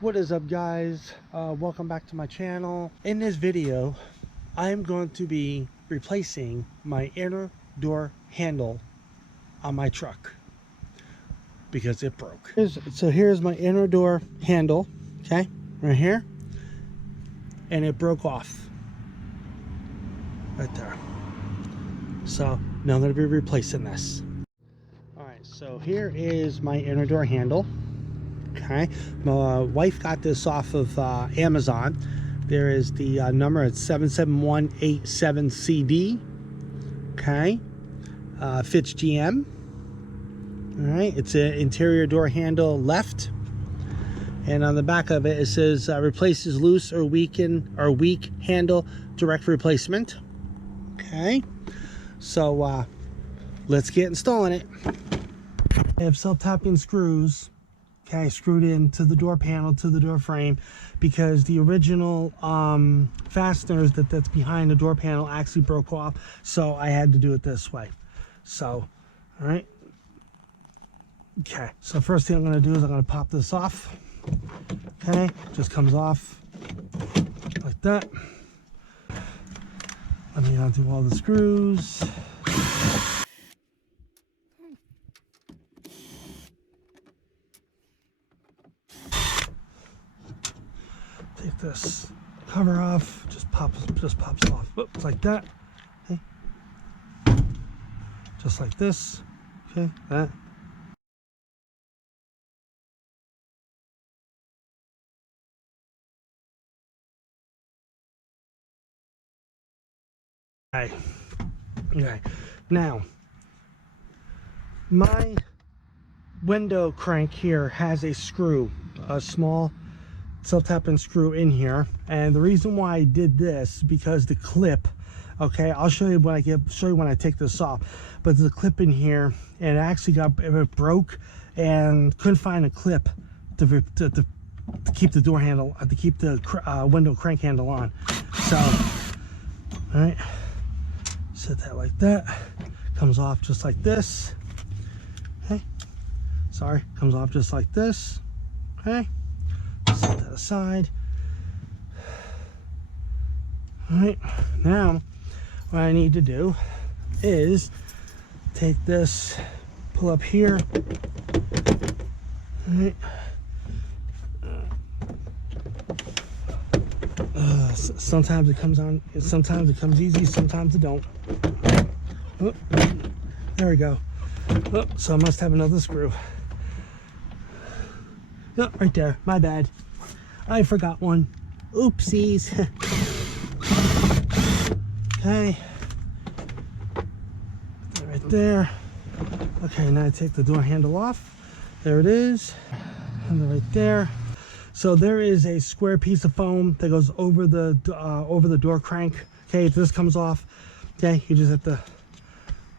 What is up, guys? Welcome back to my channel. In this video I'm going to be replacing my inner door handle on my truck because it broke. So here's my inner door handle, okay, right here, and it broke off right there. So now I'm going to be replacing this. Alright, so here is my inner door handle. Okay, my wife got this off of Amazon. There is the number, it's 77187CD. Okay, fits GM. All right, it's an interior door handle left, and on the back of it, it says replaces loose or weak handle, direct replacement. Okay, so let's get installing it. I have self-tapping screws, okay, screwed into the door panel, to the door frame, because the original fasteners that's behind the door panel actually broke off, so I had to do it this way. So, all right, okay, so first thing I'm going to do is I'm going to pop this off. Okay, just comes off like that. Let me undo all the screws. Take this cover off, just pops off. Oops, like that. Okay. Just like this. Okay, that. Okay. Okay. Now, my window crank here has a screw, a small self-tapping screw in here, and the reason why I did this because the clip, okay, I'll show you when I take this off, but the clip in here, and it broke and couldn't find a clip to keep the door handle, to keep the window crank handle on. So, all right, set that like that, comes off just like this. Okay, sorry, comes off just like this. Okay, set that aside. All right, now what I need to do is take this, pull up here. All right. Sometimes it comes on, sometimes it comes easy, sometimes it don't. Oh, there we go. Oh, so I must have another screw. Oh, right there, my bad. I forgot one. Oopsies. Okay. Put that right there. Okay, now I take the door handle off. There it is. And right there. So there is a square piece of foam that goes over the door crank. Okay, if this comes off, okay, you just have to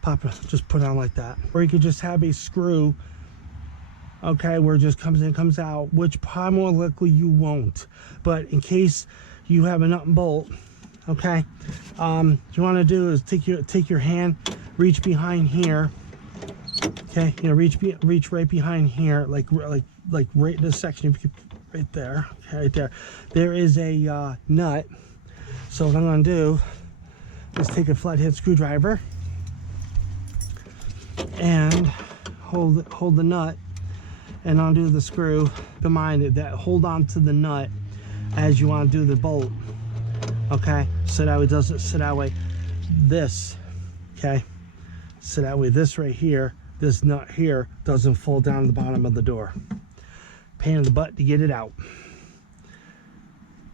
pop it, just put it on like that. Or you could just have a screw, okay, where it just comes in, comes out, which probably more likely you won't. But in case you have a nut and bolt, okay, what you want to do is take your hand, reach behind here, okay, you know, reach right behind here, like right in this section, right there, okay, right there. There is a nut. So what I'm going to do is take a flathead screwdriver and hold the nut and undo the screw. Keep in mind that hold on to the nut as you want to do the bolt. Okay, so that way this, okay, so that way this right here, this nut here doesn't fall down the bottom of the door. Pain in the butt to get it out.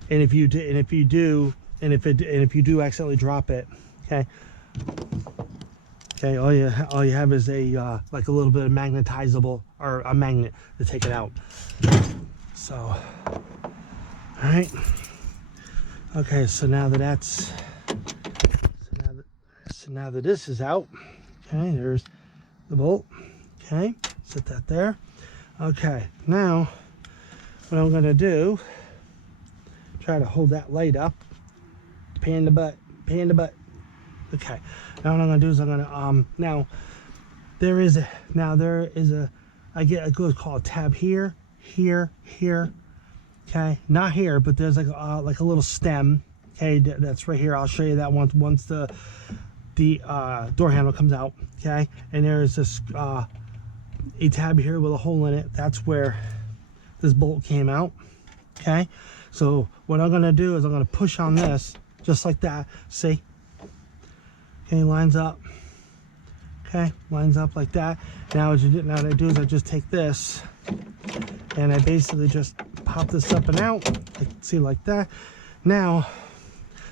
And if you do accidentally drop it, okay, all you have is a like a little bit of magnetizable, or a magnet to take it out. So, all right. Okay, so now that this is out, okay, there's the bolt. Okay, set that there. Okay, now what I'm going to do, try to hold that light up. Pain in the butt. Okay, now what I'm going to do is I'm going to now there is a I get a good call tab here, Okay, not here, but there's like a little stem. Okay, that's right here. I'll show you that once the door handle comes out. Okay, and there's this a tab here with a hole in it. That's where this bolt came out. Okay, so what I'm gonna do is I'm gonna push on this just like that. See? Okay, lines up. Okay, lines up like that. Now what I do is I just take this and I basically just pop this up and out. See, like that. Now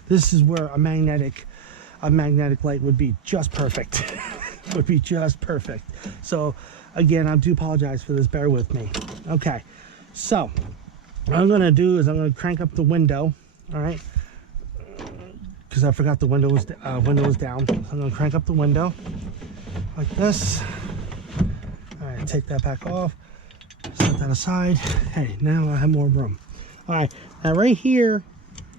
this is where a magnetic light would be just perfect. Would be just perfect. So again, I do apologize for this, bear with me. Okay, so what I'm gonna do is I'm gonna crank up the window. All right, because I forgot the window was down. So I'm gonna crank up the window like this. All right, take that back off, set that aside. Hey, now I have more room. All right, now right here,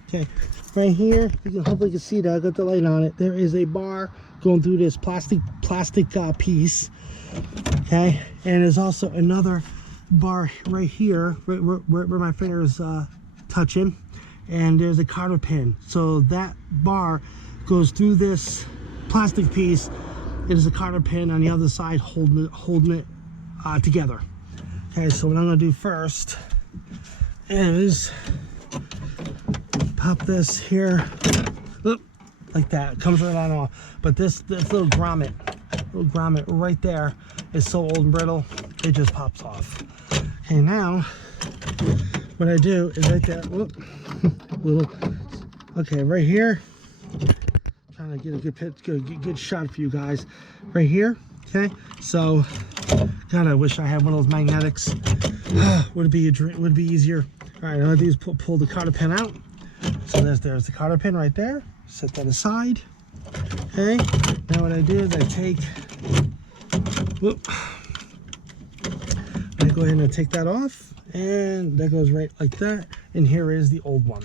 okay, right here, you can hopefully see that I got the light on it. There is a bar going through this plastic piece. Okay, and there's also another bar right here, right where my fingers touching, and there's a cotter pin. So that bar goes through this plastic piece. It is a cotter pin on the other side holding it together. Okay, so what I'm going to do first is pop this here, like that. It comes right on off. But this little grommet right there is so old and brittle, it just pops off. Okay, now what I do is right there, okay, right here, trying to get a good shot for you guys right here. Okay, so God, I wish I had one of those magnetics. Would be easier. All right, all I do is pull the cotter pin out. So there's the cotter pin right there. Set that aside. Okay, now what I do is I take, I go ahead and take that off, and that goes right like that. And here is the old one.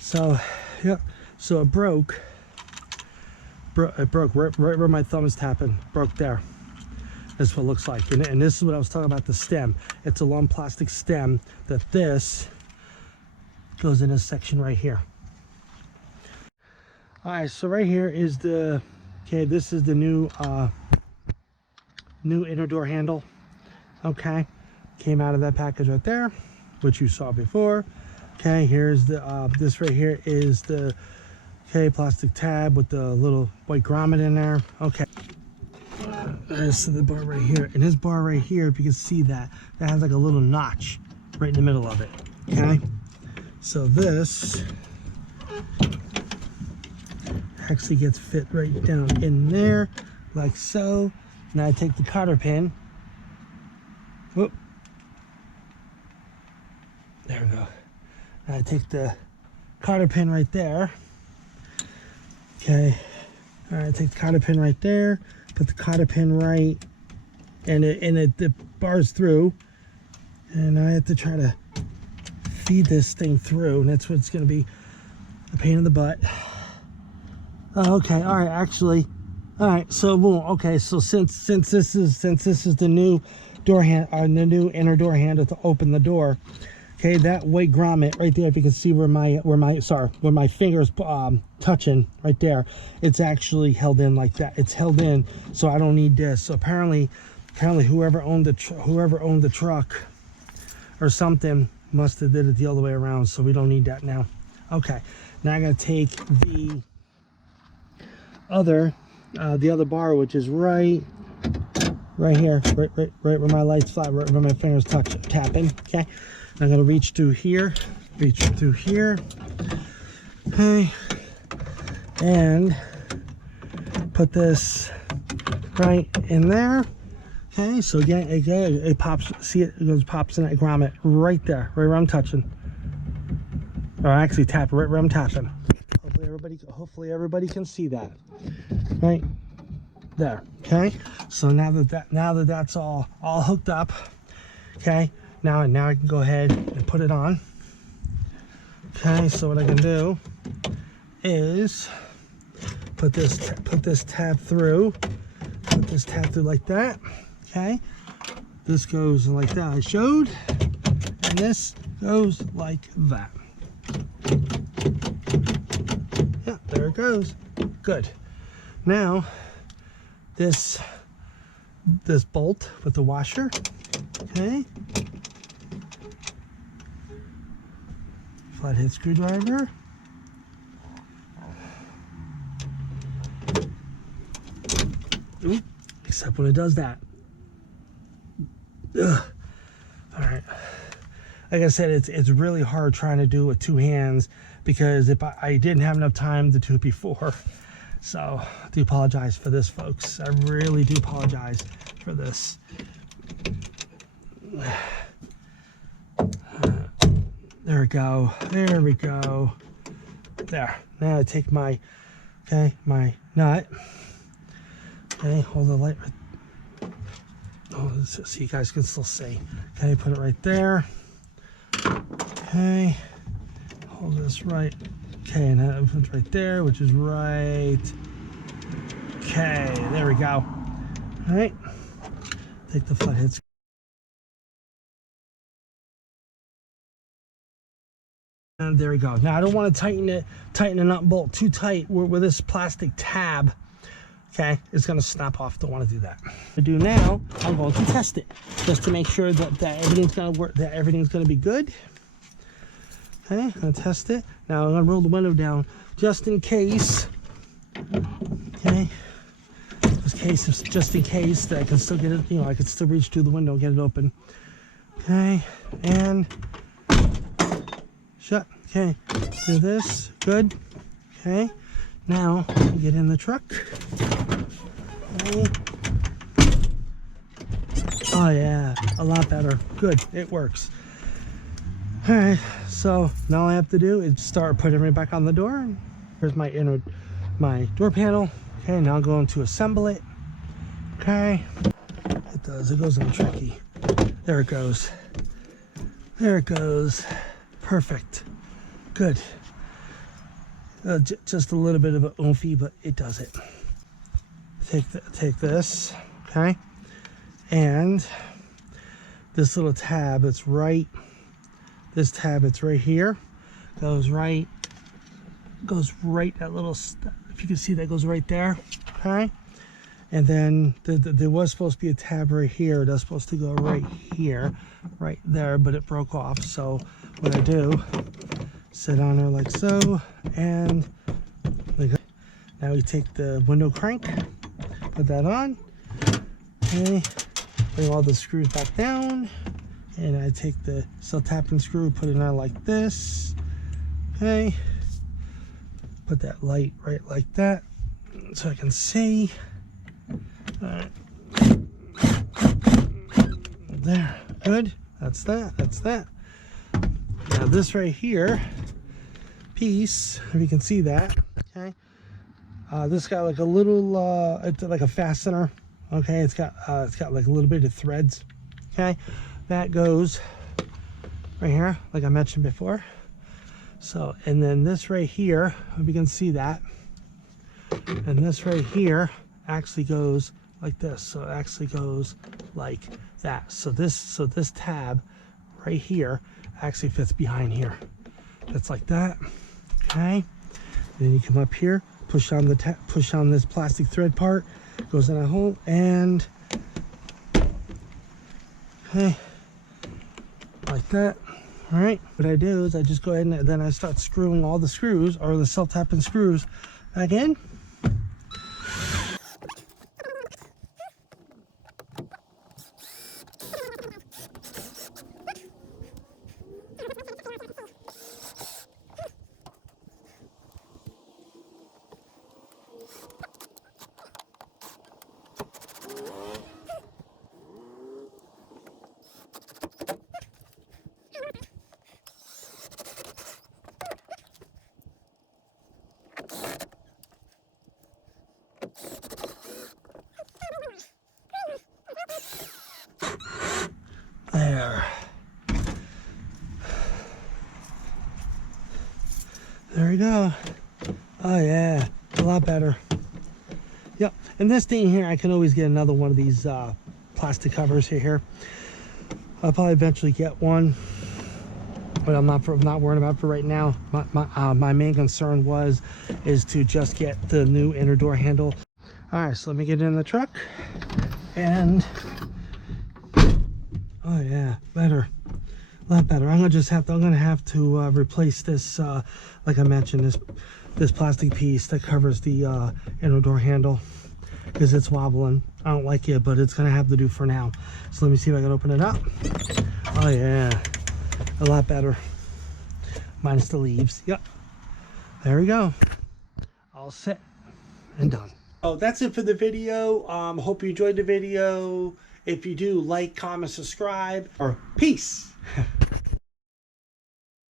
So yeah, so it broke right where my thumb is tapping. Broke there. That's what it looks like. And this is what I was talking about, the stem. It's a long plastic stem that this goes in this section right here. All right, so right here is the, okay, this is the new inner door handle. Okay, came out of that package right there, which you saw before. Okay, here's the this right here is the, okay, plastic tab with the little white grommet in there. Okay, so the bar right here, and this bar right here, if you can see that has like a little notch right in the middle of it. Okay, so this actually gets fit right down in there like so. Now I take the cotter pin, whoop, there we go. Now I take the cotter pin right there. Okay, all right, take the cotter pin right there, put the cotter pin right, and it bars through, and I have to try to feed this thing through, and that's what's going to be a pain in the butt. Oh, okay, all right, actually, all right, so boom. Okay, so since this is the new door hand, the new inner door handle to open the door. Okay, that white grommet right there, if you can see where my fingers touching right there, it's actually held in like that. It's held in, so I don't need this. So apparently whoever owned the truck or something must have did it the other way around, so we don't need that now. Okay, now I'm gonna take the other bar, which is right here, right where my light's flat, right where my fingers tapping. Okay, I'm gonna reach through here, okay, and put this right in there. Okay, so again it pops. See it goes, pops in that grommet right there, right where I'm touching, or actually tap right where I'm tapping. Hopefully everybody can see that right there. Okay, so now that that's all hooked up, okay, now I can go ahead and put it on. Okay, so what I can do is put this tab through like that. Okay, this goes like that I showed, And this goes like that. Yeah, there it goes. Good. Now, this bolt with the washer, okay. Flathead screwdriver. Ooh, except when it does that. Ugh. All right. Like I said, it's really hard trying to do it with two hands because if I didn't have enough time to do it before. So I do apologize for this, folks. I really do apologize for this. There we go. There we go. There. Now I take my nut. Okay, hold the light right. Oh, so you guys can still see. Okay, put it right there. Okay, hold this right. Okay, and that opens right there, which is right. Okay, there we go. All right, take the flathead. And there we go. Now I don't want to tighten the nut bolt too tight with this plastic tab. Okay, it's gonna snap off. Don't want to do that. To do now, I'm going to test it just to make sure that everything's gonna work, that everything's gonna be good. Okay, I'm gonna test it. Now I'm gonna roll the window down just in case. Okay, just in case that I can still get it. You know, I can still reach through the window and get it open. Okay, and shut. Okay, do this. Good. Okay, now get in the truck. Okay. Oh yeah, a lot better. Good, it works. All right, so now all I have to do is start putting it back on the door. Here's my door panel. Okay, now I'm going to assemble it. Okay, it goes in the trucky. There it goes. There it goes. Perfect. Good. Just a little bit of an oomphy, but it does it. Take this, okay, and this little tab. It's right. This tab. It's right here. Goes right. That little. If you can see, that goes right there. Okay, and then there was supposed to be a tab right here. That's supposed to go right here, right there, but it broke off. So what I do, sit on there like so, and now we take the window crank, put that on, okay, bring all the screws back down, and I take the tapping screw, put it on like this, okay, put that light right like that so I can see. All right. There, good. That's that. Now this right here piece, if you can see that, okay, this got like a little it's like a fastener. Okay, it's got like a little bit of threads. Okay, that goes right here, like I mentioned before. So, and then this right here, if you can see that, and this right here actually goes like this. So it actually goes like that. So this tab right here actually fits behind here. That's like that. Okay, then you come up here, push on this plastic thread part, goes in a hole, and okay, like that. All right, what I do is I just go ahead and then I start screwing all the screws, or the self-tapping screws, back in. There we go. Oh yeah, a lot better. Yep, and this thing here, I can always get another one of these plastic covers here. I'll probably eventually get one. but I'm not worried about it for right now. My main concern is to just get the new inner door handle. All right, so let me get in the truck, and oh yeah, better, a lot better. I'm gonna have to replace this, like I mentioned, this plastic piece that covers the inner door handle, because it's wobbling. I don't like it, but it's gonna have to do for now. So let me see if I can open it up. Oh yeah, a lot better. Minus the leaves. Yep, there we go. All set and done. Oh, that's it for the video. Hope you enjoyed the video. If you do, like, comment, subscribe, or peace.